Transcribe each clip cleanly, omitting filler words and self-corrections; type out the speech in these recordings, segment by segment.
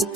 Boa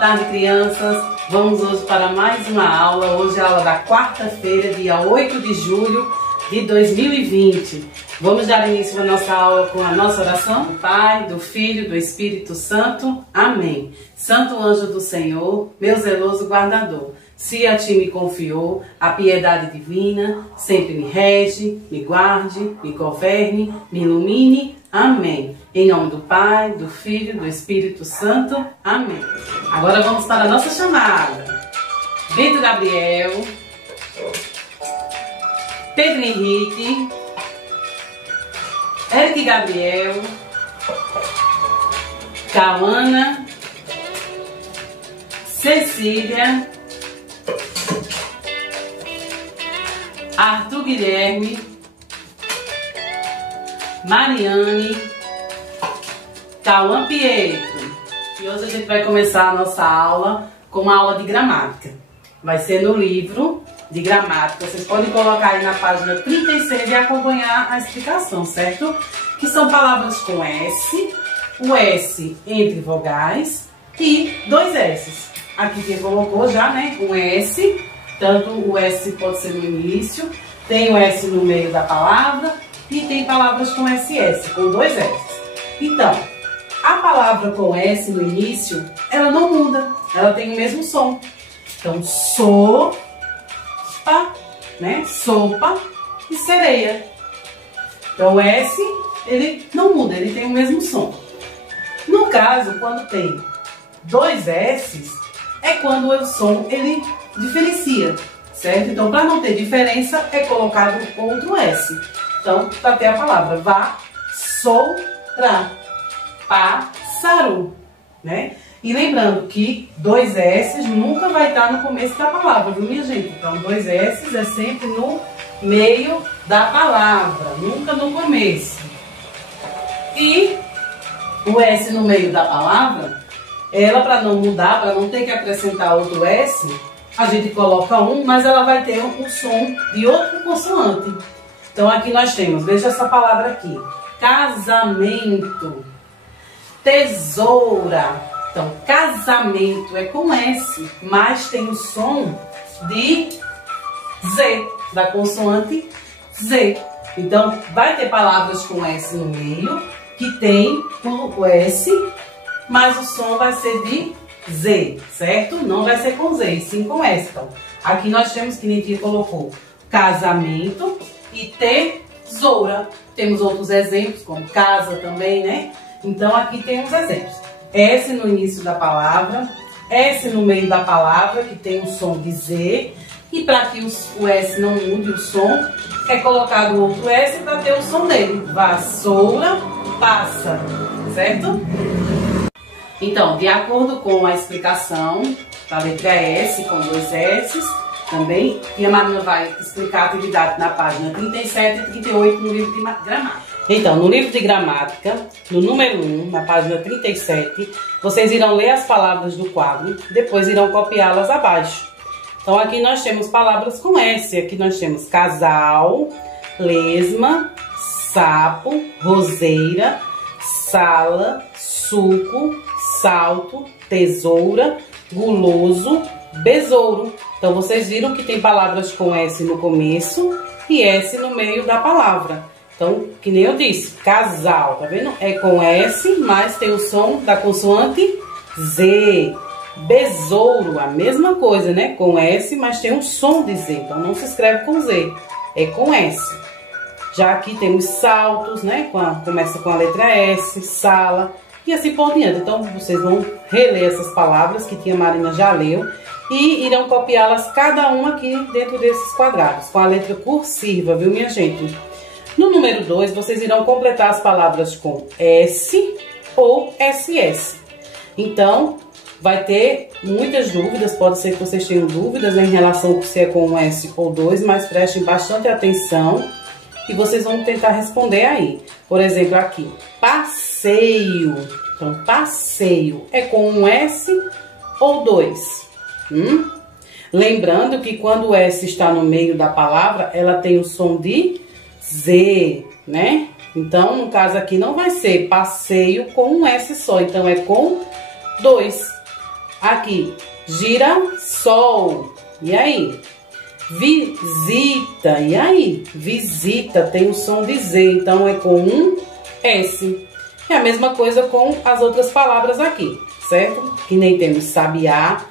tarde, crianças. Vamos hoje para mais uma aula. Hoje é a aula da quarta-feira, dia 8 de julho de 2020. Vamos dar início à nossa aula com a nossa oração. Do Pai, do Filho, do Espírito Santo. Amém. Santo anjo do Senhor, meu zeloso guardador, se a ti me confiou a piedade divina, sempre me rege, me guarde, me governe, me ilumine. Amém. Em nome do Pai, do Filho, do Espírito Santo. Amém. Agora vamos para a nossa chamada. Vitor Gabriel, Pedro Henrique, Eric Gabriel, Cauana, Cecília, Arthur Guilherme, Mariane, Cauã Pietro. E hoje a gente vai começar a nossa aula com uma aula de gramática. Vai ser no livro de gramática. Vocês podem colocar aí na página 36 e acompanhar a explicação, certo? Que são palavras com S, o S entre vogais e dois S. Aqui quem colocou já, né? Um S, tanto o S pode ser no início, tem o S no meio da palavra e tem palavras com SS, com dois S. Então, a palavra com S no início, ela não muda, ela tem o mesmo som. Então, sopa, né? Sopa e sereia. Então, o S, ele não muda, ele tem o mesmo som. No caso, quando tem dois S's, é quando o som, ele diferencia, certo? Então, para não ter diferença, é colocado outro S. Então, para ter a palavra vassoura, pássaro, né? E lembrando que dois S nunca vai estar no começo da palavra, viu, minha gente? Então, dois S é sempre no meio da palavra, nunca no começo. E o S no meio da palavra, ela, para não mudar, para não ter que acrescentar outro S, a gente coloca um, mas ela vai ter o som de outra consoante. Então, aqui nós temos, veja essa palavra aqui, casamento, tesoura. Então, casamento é com S, mas tem o som de Z, da consoante Z. Então, vai ter palavras com S no meio, que tem o S, mas o som vai ser de Z, certo? Não vai ser com Z, e sim com S. Então, aqui nós temos que Nitinha colocou casamento e tesoura. Temos outros exemplos, como casa também, né? Então, aqui tem os exemplos. S no início da palavra, S no meio da palavra, que tem o som de Z. E para que o S não mude o som, é colocado outro S para ter o som dele. Vassoura, pássaro, certo? Então, de acordo com a explicação da letra S, com dois S, também, e a Marina vai explicar a atividade na página 37 e 38 no livro de gramática. Então, no livro de gramática, no número 1, na página 37, vocês irão ler as palavras do quadro, depois irão copiá-las abaixo. Então, aqui nós temos palavras com S. Aqui nós temos casal, lesma, sapo, roseira, sala, suco, salto, tesoura, guloso, besouro. Então, vocês viram que tem palavras com S no começo e S no meio da palavra. Então, que nem eu disse, casal, tá vendo? É com S, mas tem o som da consoante Z. Besouro, a mesma coisa, né? Com S, mas tem um som de Z. Então, não se escreve com Z, é com S. Já aqui temos saltos, né? Começa com a letra S, sala e assim por diante. Então, vocês vão reler essas palavras que tia Marina já leu e irão copiá-las cada uma aqui dentro desses quadrados, com a letra cursiva, viu, minha gente? No número 2, vocês irão completar as palavras com S ou SS. Então, vai ter muitas dúvidas, pode ser que vocês tenham dúvidas em relação se é com S ou 2, mas prestem bastante atenção e vocês vão tentar responder aí. Por exemplo, aqui, passeio. Então, passeio é com um S ou 2? Lembrando que quando o S está no meio da palavra, ela tem o som de Z, né? Então, no caso aqui, não vai ser passeio com um S só, então é com 2. Aqui, girassol, e aí? Visita, e aí? Visita tem o som de Z, então é com um S. É a mesma coisa com as outras palavras aqui, certo? Que nem temos sabiá,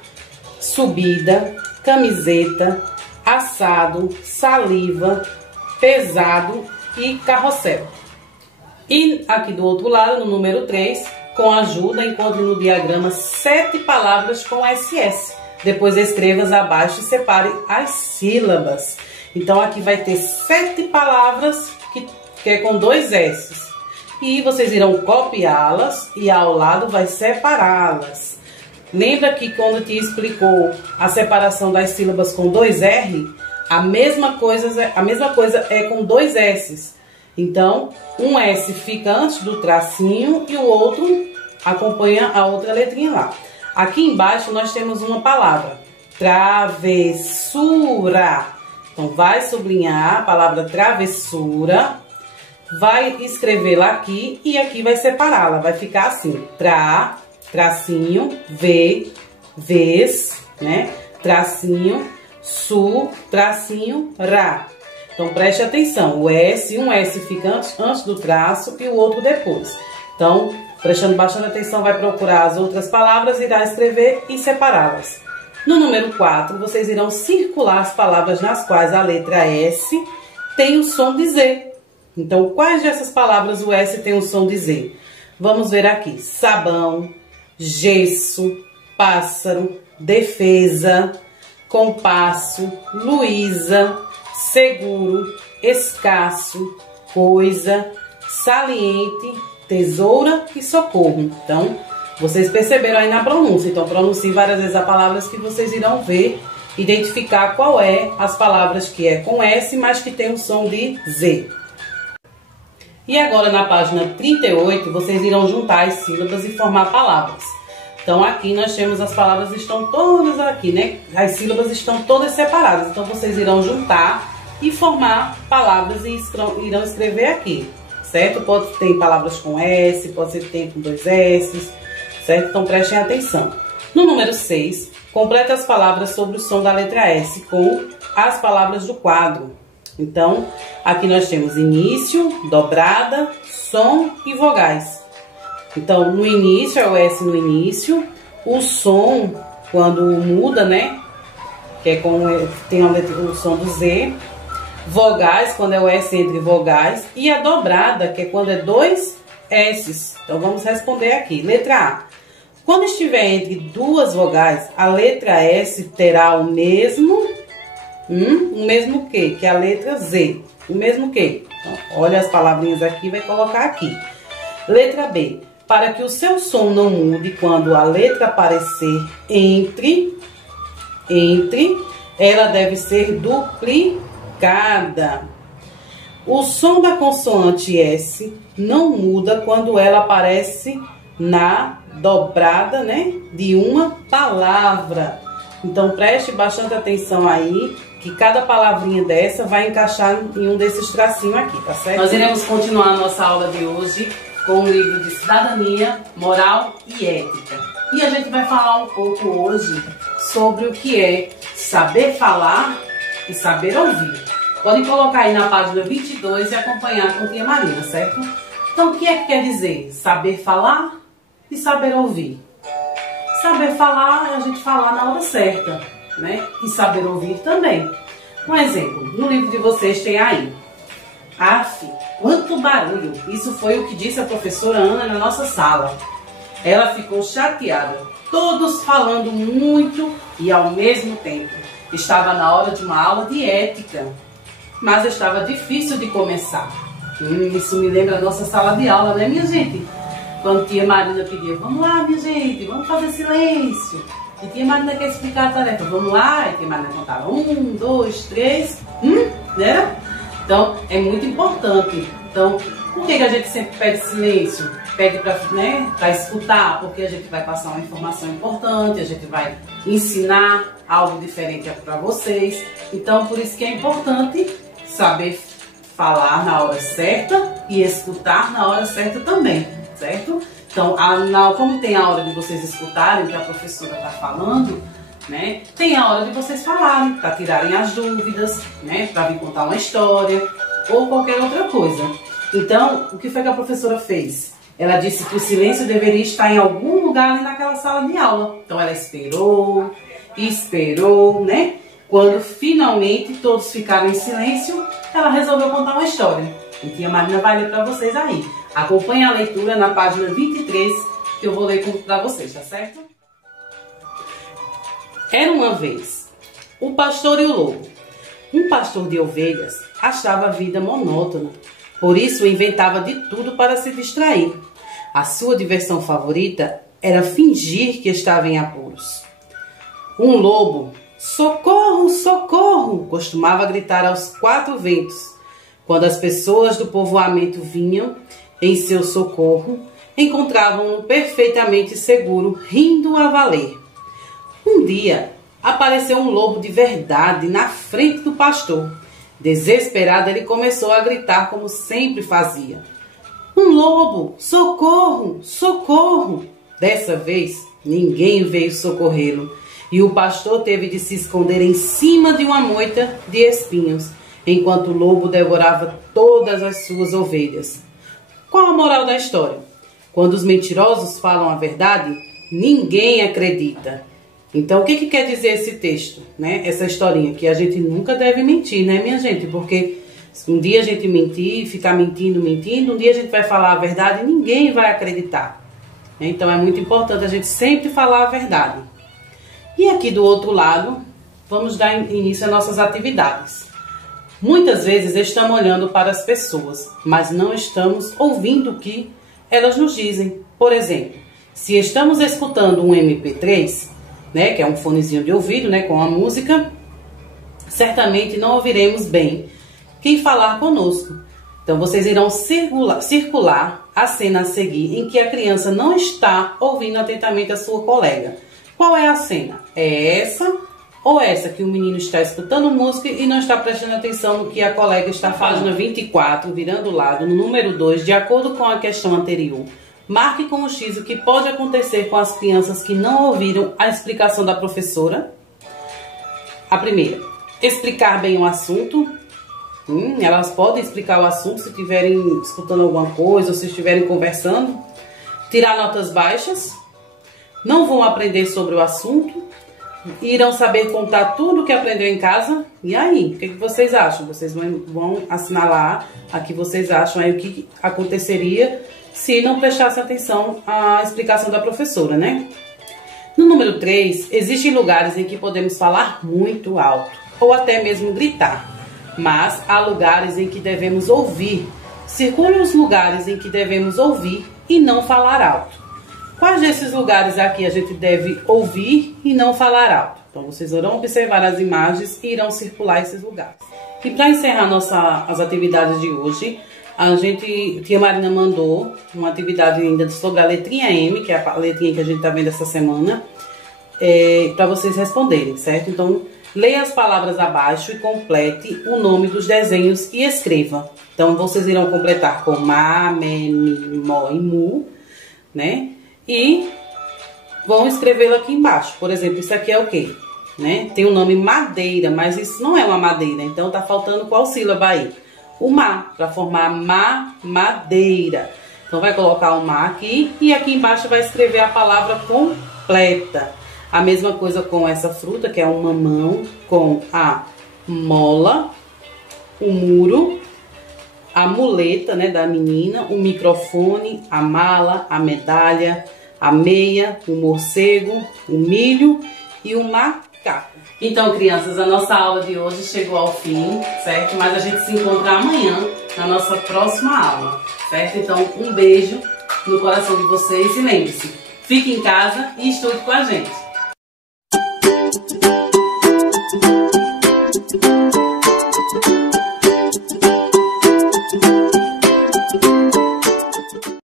subida, camiseta, assado, saliva, pesado e carrossel. E aqui do outro lado, no número 3, com ajuda, encontre no diagrama 7 palavras com SS. Depois escreva abaixo e separe as sílabas. Então aqui vai ter 7 palavras que é com 2 S. E vocês irão copiá-las e ao lado vai separá-las. Lembra que quando te explicou a separação das sílabas com 2 R, a mesma coisa é com 2 S. Então, um S fica antes do tracinho e o outro acompanha a outra letrinha lá. Aqui embaixo nós temos uma palavra, travessura. Então, vai sublinhar a palavra travessura, vai escrevê-la aqui e aqui vai separá-la. Vai ficar assim, tracinho, vez, né? Tracinho, tracinho, ra. Então, preste atenção, o S, um S fica antes do traço e o outro depois. Então, prestando bastante atenção, vai procurar as outras palavras, irá escrever e separá-las. No número 4, vocês irão circular as palavras nas quais a letra S tem o som de Z. Então, quais dessas palavras o S tem o som de Z? Vamos ver aqui, sabão, gesso, pássaro, defesa, compasso, Luísa, seguro, escasso, coisa, saliente, tesoura e socorro. Então, vocês perceberam aí na pronúncia. Então, pronuncie várias vezes as palavras que vocês irão ver, identificar qual é as palavras que é com S, mas que tem o som de Z. E agora, na página 38, vocês irão juntar as sílabas e formar palavras. Então, aqui nós temos as palavras estão todas aqui, né? As sílabas estão todas separadas. Então, vocês irão juntar e formar palavras e irão escrever aqui, certo? Pode ter palavras com S, pode ser ter com 2 S, certo? Então, prestem atenção. No número 6, complete as palavras sobre o som da letra S com as palavras do quadro. Então, aqui nós temos início, dobrada, som e vogais. Então, no início é o S no início, o som, quando muda, né? Que é tem o som do Z. Vogais, quando é o S entre vogais. E a dobrada, que é quando é 2 S's. Então, vamos responder aqui. Letra A. Quando estiver entre 2 vogais, a letra S terá o mesmo... o mesmo que a letra Z. O mesmo que. Então, olha as palavrinhas aqui e vai colocar aqui. Letra B. Para que o seu som não mude quando a letra aparecer entre, ela deve ser duplicada. O som da consoante S não muda quando ela aparece na dobrada, né, de uma palavra. Então, preste bastante atenção aí, que cada palavrinha dessa vai encaixar em um desses tracinhos aqui, tá certo? Nós iremos continuar a nossa aula de hoje com o livro de Cidadania, Moral e Ética. E a gente vai falar um pouco hoje sobre o que é saber falar e saber ouvir. Podem colocar aí na página 22 e acompanhar com a tia Marina, certo? Então, o que é que quer dizer saber falar e saber ouvir? Saber falar é a gente falar na hora certa, né? E saber ouvir também. Um exemplo, no livro de vocês tem aí: Aff, quanto barulho! Isso foi o que disse a professora Ana na nossa sala. Ela ficou chateada, todos falando muito e ao mesmo tempo. Estava na hora de uma aula de ética, mas estava difícil de começar. Isso me lembra a nossa sala de aula, né, minha gente? Quando tia Marina pedia, vamos lá, minha gente, vamos fazer silêncio. E tia Marina quer explicar a tarefa, vamos lá. E tia Marina contava 1, 2, 3, né? Então, é muito importante. Então, por que a gente sempre pede silêncio? Pede para escutar, porque a gente vai passar uma informação importante, a gente vai ensinar. algo diferente para vocês. Então, por isso que é importante saber falar na hora certa e escutar na hora certa também, certo? Então, como tem a hora de vocês escutarem o que a professora está falando, né? Tem a hora de vocês falarem, para tirarem as dúvidas, né? Para vir contar uma história ou qualquer outra coisa. Então, o que foi que a professora fez? Ela disse que o silêncio deveria estar em algum lugar ali naquela sala de aula. Então, ela esperou, né? Quando finalmente todos ficaram em silêncio, ela resolveu contar uma história. E tia Marina vai ler para vocês aí. Acompanhe a leitura na página 23, que eu vou ler para vocês, tá certo? Era uma vez o pastor e o lobo. Um pastor de ovelhas achava a vida monótona, por isso inventava de tudo para se distrair. A sua diversão favorita era fingir que estava em apuros. Um lobo, socorro, socorro, costumava gritar aos quatro ventos. Quando as pessoas do povoamento vinham em seu socorro, encontravam-no perfeitamente seguro, rindo a valer. Um dia, apareceu um lobo de verdade na frente do pastor. Desesperado, ele começou a gritar como sempre fazia. Um lobo! Socorro! Socorro! Dessa vez, ninguém veio socorrê-lo e o pastor teve de se esconder em cima de uma moita de espinhos, enquanto o lobo devorava todas as suas ovelhas. Qual a moral da história? Quando os mentirosos falam a verdade, ninguém acredita. Então, o que quer dizer esse texto, né? Essa historinha, que a gente nunca deve mentir, né, minha gente? Porque um dia a gente mentir, ficar mentindo, um dia a gente vai falar a verdade e ninguém vai acreditar. Então, é muito importante a gente sempre falar a verdade. E aqui do outro lado, vamos dar início às nossas atividades. Muitas vezes estamos olhando para as pessoas, mas não estamos ouvindo o que elas nos dizem. Por exemplo, se estamos escutando um MP3, né, que é um fonezinho de ouvido, né, com a música, certamente não ouviremos bem quem falar conosco. Então, vocês irão circular a cena a seguir em que a criança não está ouvindo atentamente a sua colega. Qual é a cena? É essa ou essa que o menino está escutando música e não está prestando atenção no que a colega está falando? Página 24, virando o lado, no número 2, de acordo com a questão anterior. Marque com o X o que pode acontecer com as crianças que não ouviram a explicação da professora. A primeira, explicar bem o assunto. Elas podem explicar o assunto se estiverem escutando alguma coisa ou se estiverem conversando. Tirar notas baixas. Não vão aprender sobre o assunto. Irão saber contar tudo o que aprendeu em casa. E aí, o que vocês acham? Vocês vão assinalar aqui, vocês acham aí o que aconteceria se não prestasse atenção à explicação da professora, né? No número 3, existem lugares em que podemos falar muito alto, ou até mesmo gritar. Mas há lugares em que devemos ouvir. Circule os lugares em que devemos ouvir e não falar alto. Quais desses lugares aqui a gente deve ouvir e não falar alto? Então, vocês irão observar as imagens e irão circular esses lugares. E para encerrar as atividades de hoje, tia Marina mandou uma atividade ainda sobre a letrinha M, que é a letrinha que a gente está vendo essa semana, para vocês responderem, certo? Então, leia as palavras abaixo e complete o nome dos desenhos e escreva. Então, vocês irão completar com ma, me, mi, mo e mu, né? E vão escrevê-lo aqui embaixo. Por exemplo, isso aqui é o quê? Né? Tem o nome madeira, mas isso não é uma madeira. Então, tá faltando qual sílaba aí? O ma, para formar madeira. Então, vai colocar o ma aqui e aqui embaixo vai escrever a palavra completa. A mesma coisa com essa fruta, que é um mamão, com a mola, o muro, a muleta, né, da menina, o microfone, a mala, a medalha, a meia, o morcego, o milho e o macaco. Então, crianças, a nossa aula de hoje chegou ao fim, certo? Mas a gente se encontra amanhã na nossa próxima aula, certo? Então, um beijo no coração de vocês e lembre-se, fique em casa e estude com a gente.